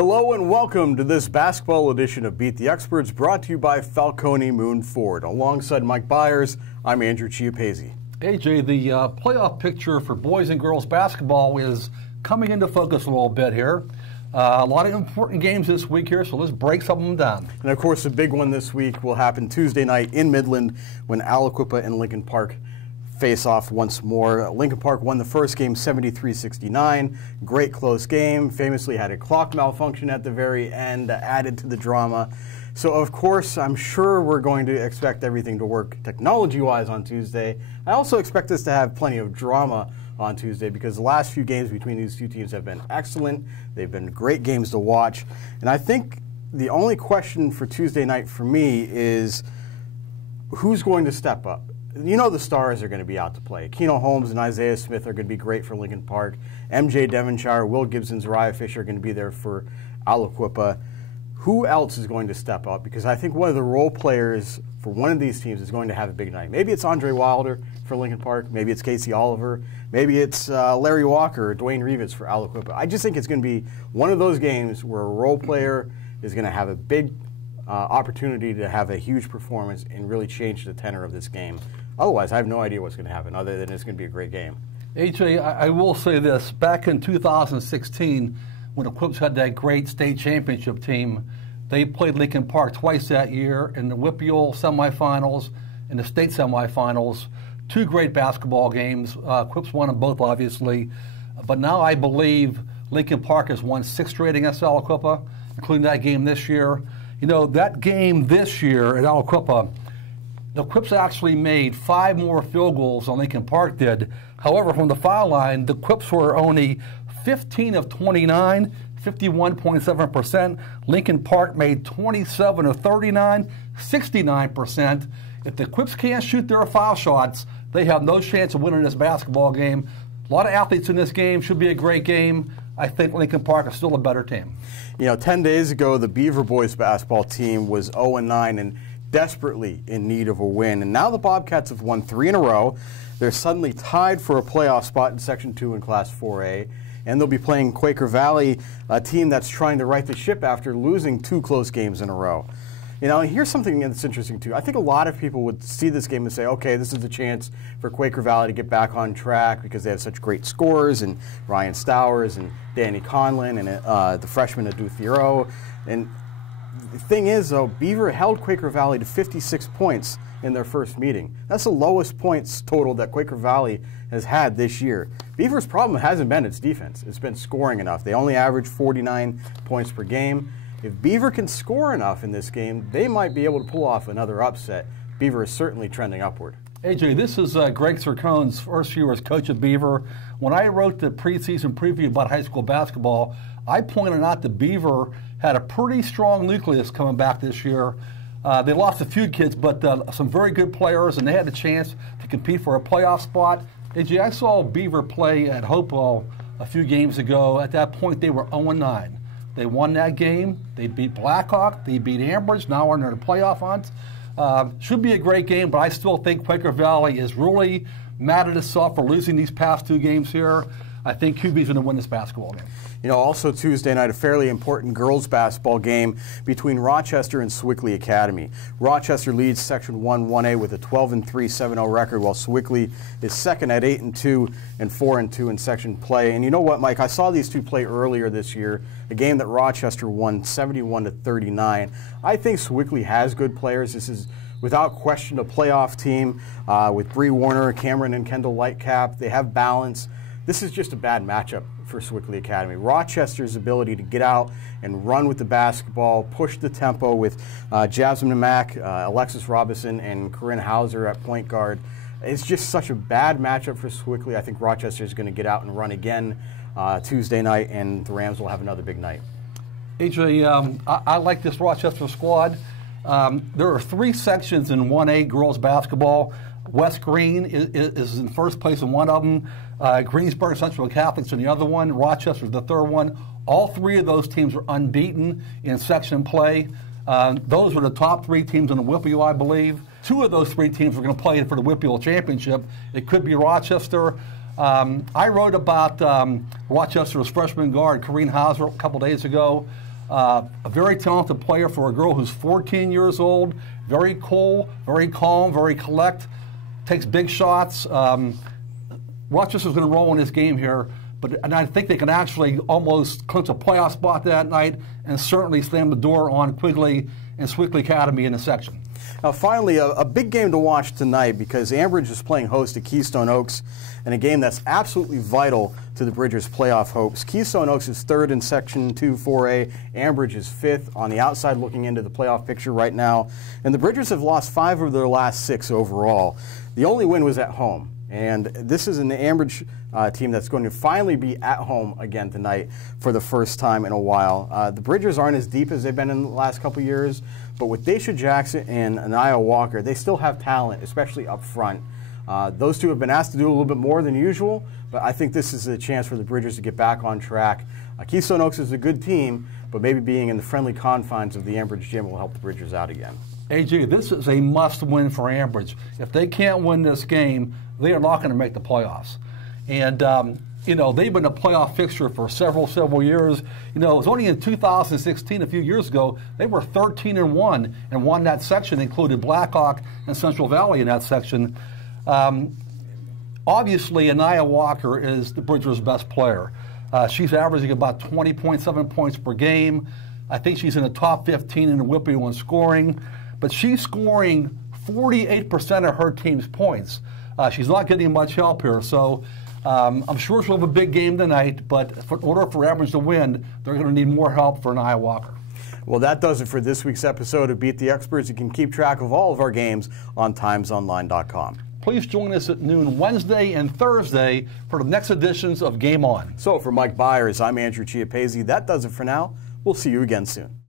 Hello and welcome to this basketball edition of Beat the Experts, brought to you by Falcone Moon Ford. Alongside Mike Bires, I'm Andrew Chiappazzi. AJ, the playoff picture for boys and girls basketball is coming into focus a little bit here. A lot of important games this week here, so let's break some of them down. And of course, the big one this week will happen Tuesday night in Midland when Aliquippa and Lincoln Park face off once more. Lincoln Park won the first game 73-69. Great close game. Famously had a clock malfunction at the very end, added to the drama. So of course, I'm sure we're going to expect everything to work technology-wise on Tuesday. I also expect us to have plenty of drama on Tuesday because the last few games between these two teams have been excellent. They've been great games to watch. And I think the only question for Tuesday night for me is who's going to step up? You know the stars are going to be out to play. Keno Holmes and Isaiah Smith are going to be great for Lincoln Park. MJ Devonshire, Will Gibson, Zariah Fisher are going to be there for Aliquippa. Who else is going to step up? Because I think one of the role players for one of these teams is going to have a big night. Maybe it's Andre Wilder for Lincoln Park. Maybe it's Casey Oliver. Maybe it's Larry Walker or Dwayne Rivitz for Aliquippa. I just think it's going to be one of those games where a role player is going to have a big opportunity to have a huge performance and really change the tenor of this game. Otherwise, I have no idea what's going to happen other than it's going to be a great game. AJ, I will say this. Back in 2016, when the Quips had that great state championship team, they played Lincoln Park twice that year in the WPIAL semifinals and the state semifinals. Two great basketball games. Quips won them both, obviously. But now I believe Lincoln Park has won 6 straight against Aliquippa, including that game this year. You know, that game this year at Aliquippa, the Quips actually made 5 more field goals than Lincoln Park did. However, from the foul line, the Quips were only 15 of 29, 51.7%. Lincoln Park made 27 of 39, 69%. If the Quips can't shoot their foul shots, they have no chance of winning this basketball game. A lot of athletes in this game. Should be a great game. I think Lincoln Park is still a better team. You know, 10 days ago, the Beaver boys basketball team was 0-9 and desperately in need of a win. And now the Bobcats have won 3 in a row. They're suddenly tied for a playoff spot in Section 2 in Class 4A. And they'll be playing Quaker Valley, a team that's trying to right the ship after losing 2 close games in a row. You know, here's something that's interesting, too. I think a lot of people would see this game and say, okay, this is a chance for Quaker Valley to get back on track because they have such great scores, and Ryan Stowers and Danny Conlin and the freshman Adu Thiero. And the thing is, though, Beaver held Quaker Valley to 56 points in their first meeting. That's the lowest points total that Quaker Valley has had this year. Beaver's problem hasn't been its defense. It's been scoring enough. They only average 49 points per game. If Beaver can score enough in this game, they might be able to pull off another upset. Beaver is certainly trending upward. AJ, this is Greg Sircone's first year as coach of Beaver. When I wrote the preseason preview about high school basketball, I pointed out that Beaver had a pretty strong nucleus coming back this year. They lost a few kids, but some very good players, and they had a chance to compete for a playoff spot. AJ, I saw Beaver play at Hopewell a few games ago. At that point, they were 0-9. They won that game. They beat Blackhawk. They beat Ambridge. Now we're in the playoff hunt. Should be a great game, but I still think Quaker Valley is really mad at itself for losing these past 2 games here. I think QB's going to win this basketball game. You know, also Tuesday night, a fairly important girls basketball game between Rochester and Sewickley Academy. Rochester leads Section 1-1A with a 12-3, 7-0 record, while Sewickley is second at 8-2 and 4-2 in section play. And you know what, Mike? I saw these two play earlier this year, a game that Rochester won 71-39. I think Sewickley has good players. This is without question a playoff team with Bree Warner, Cameron and Kendall Lightcap. They have balance. This is just a bad matchup for Sewickley Academy. Rochester's ability to get out and run with the basketball, push the tempo with Jasmine Mack, Alexis Robinson, and Corinne Hauser at point guard. It's just such a bad matchup for Sewickley. I think Rochester is going to get out and run again Tuesday night, and the Rams will have another big night. AJ, I like this Rochester squad. There are 3 sections in 1A girls basketball. West Green is in first place in one of them. Greensburg Central Catholic's in the other one. Rochester's the third one. All 3 of those teams are unbeaten in section play. Those are the top 3 teams in the WPIAL, I believe. 2 of those 3 teams are going to play for the WPIAL championship. It could be Rochester. I wrote about Rochester's freshman guard, Corinne Hauser, a couple days ago. A very talented player for a girl who's 14 years old. Very cool, very calm, very collect. Takes big shots. Rochester's going to roll in this game here, and I think they can actually almost clinch a playoff spot that night and certainly slam the door on Quigley and Sewickley Academy in the section. Now, finally, a big game to watch tonight because Ambridge is playing host to Keystone Oakes in a game that's absolutely vital to the Bridgers' playoff hopes. Keystone Oakes is third in Section 2 4A. Ambridge is fifth on the outside looking into the playoff picture right now. And the Bridgers have lost 5 of their last 6 overall. The only win was at home. And this is an Ambridge team that's going to finally be at home again tonight for the first time in a while. The Bridgers aren't as deep as they've been in the last couple years, but with Daisha Jackson and Anaya Walker, they still have talent, especially up front. Those two have been asked to do a little bit more than usual, but I think this is a chance for the Bridgers to get back on track. Keystone Oakes is a good team, but maybe being in the friendly confines of the Ambridge gym will help the Bridgers out again. AG, this is a must-win for Ambridge. If they can't win this game, they are not going to make the playoffs. And, you know, they've been a playoff fixture for several years. You know, it was only in 2016, a few years ago, they were 13-1 and won that section, included Blackhawk and Central Valley in that section. Obviously, Anaya Walker is the Bridgers' best player. She's averaging about 20.7 points per game. I think she's in the top 15 in the WPIAL in scoring. But she's scoring 48% of her team's points. She's not getting much help here, so I'm sure she'll have a big game tonight, but in order for Ambridge to win, they're going to need more help for Anaya Walker. Well, that does it for this week's episode of Beat the Experts. You can keep track of all of our games on timesonline.com. Please join us at noon Wednesday and Thursday for the next editions of Game On. So for Mike Bires, I'm Andrew Chiappazzi. That does it for now. We'll see you again soon.